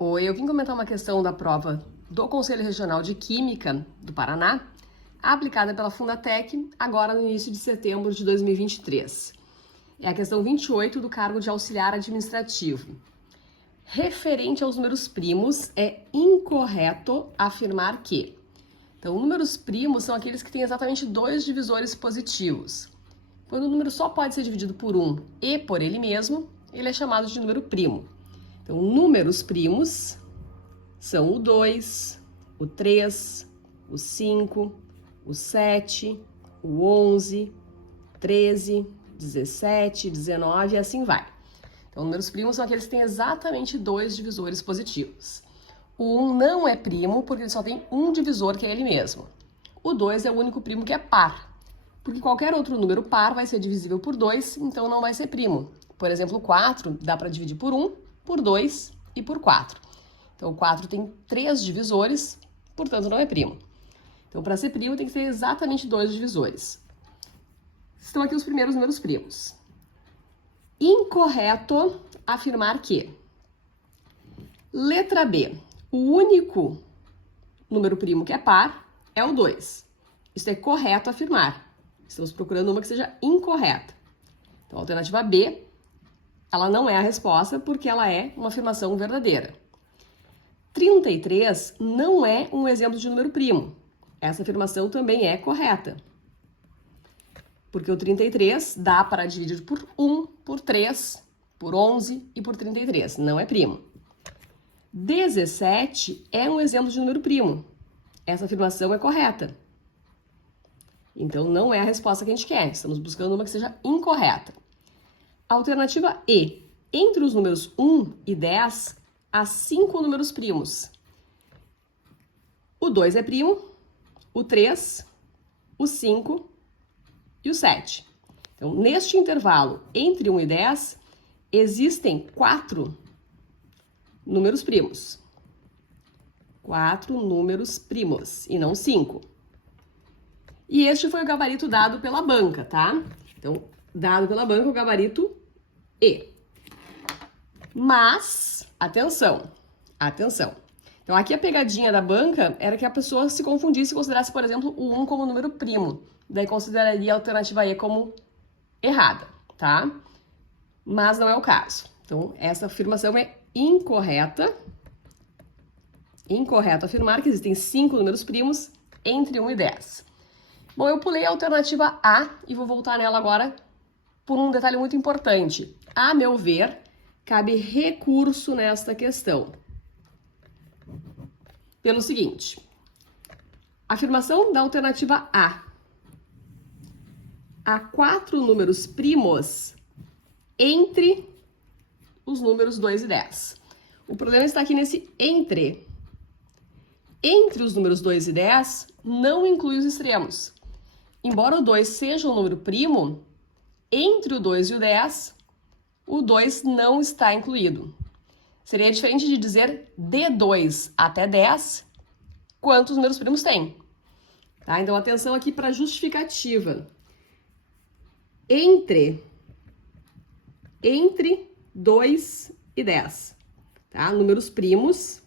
Oi, eu vim comentar uma questão da prova do Conselho Regional de Química do Paraná, aplicada pela Fundatec, agora no início de setembro de 2023. É a questão 28 do cargo de auxiliar administrativo. Referente aos números primos, é incorreto afirmar que... Então, números primos são aqueles que têm exatamente dois divisores positivos. Quando o número só pode ser dividido por 1 e por ele mesmo, ele é chamado de número primo. Então, números primos são o 2, o 3, o 5, o 7, o 11, 13, 17, 19 e assim vai. Então, números primos são aqueles que têm exatamente dois divisores positivos. O 1 não é primo porque ele só tem um divisor, que é ele mesmo. O 2 é o único primo que é par, porque qualquer outro número par vai ser divisível por 2, então não vai ser primo. Por exemplo, o 4 dá para dividir por 1, por 2 e por 4. Então, o 4 tem 3 divisores, portanto não é primo. Então, para ser primo tem que ter exatamente 2 divisores. Estão aqui os primeiros números primos. Incorreto afirmar que... Letra B. O único número primo que é par é o 2. Isso é correto afirmar. Estamos procurando uma que seja incorreta. Então, a alternativa B, ela não é a resposta porque ela é uma afirmação verdadeira. 33 não é um exemplo de número primo. Essa afirmação também é correta. Porque o 33 dá para dividir por 1, por 3, por 11 e por 33. Não é primo. 17 é um exemplo de número primo. Essa afirmação é correta. Então, não é a resposta que a gente quer. Estamos buscando uma que seja incorreta. Alternativa E. Entre os números 1 e 10, há 5 números primos. O 2 é primo, o 3, o 5 e o 7. Então, neste intervalo entre 1 e 10, existem 4 números primos. 4 números primos e não 5. E este foi o gabarito dado pela banca, tá? Então, dado pela banca o gabarito E. Mas, atenção, atenção. Então, aqui a pegadinha da banca era que a pessoa se confundisse e considerasse, por exemplo, o 1 como número primo. Daí consideraria a alternativa E como errada, tá? Mas não é o caso. Então, essa afirmação é incorreta. Incorreto afirmar que existem 5 números primos entre 1 e 10. Bom, eu pulei a alternativa A e vou voltar nela agora por um detalhe muito importante. A meu ver, cabe recurso nesta questão. Pelo seguinte, afirmação da alternativa A. Há 4 números primos entre os números 2 e 10. O problema está aqui nesse entre. Entre os números 2 e 10, não inclui os extremos. Embora o 2 seja um número primo, entre o 2 e o 10, o 2 não está incluído. Seria diferente de dizer de 2 até 10, quantos números primos tem. Tá? Então, atenção aqui para a justificativa. Entre 2 e 10. Tá? Números primos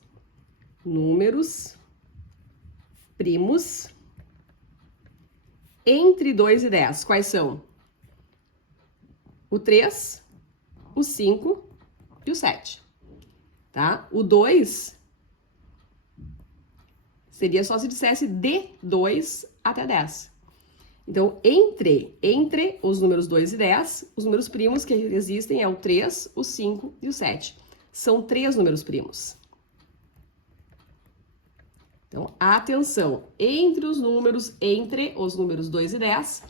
entre 2 e 10. Quais são? O 3, o 5 e o 7. Tá? O 2 seria só se dissesse de 2 até 10. Então, entre os números 2 e 10, os números primos que existem é o 3, o 5 e o 7. São 3 números primos. Então, atenção, entre os números 2 e 10,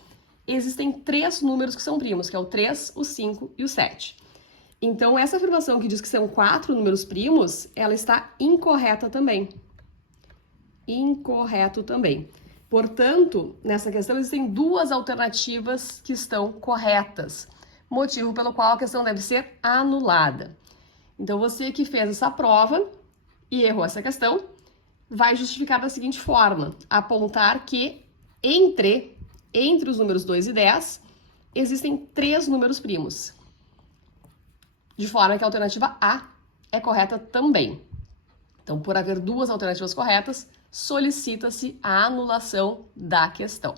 existem 3 números que são primos, que é o 3, o 5 e o 7. Então, essa afirmação que diz que são 4 números primos, ela está incorreta também. Incorreto também. Portanto, nessa questão existem 2 alternativas que estão corretas, motivo pelo qual a questão deve ser anulada. Então, você que fez essa prova e errou essa questão, vai justificar da seguinte forma: apontar que entre os números 2 e 10, existem 3 números primos. De forma que a alternativa A é correta também. Então, por haver duas alternativas corretas, solicita-se a anulação da questão.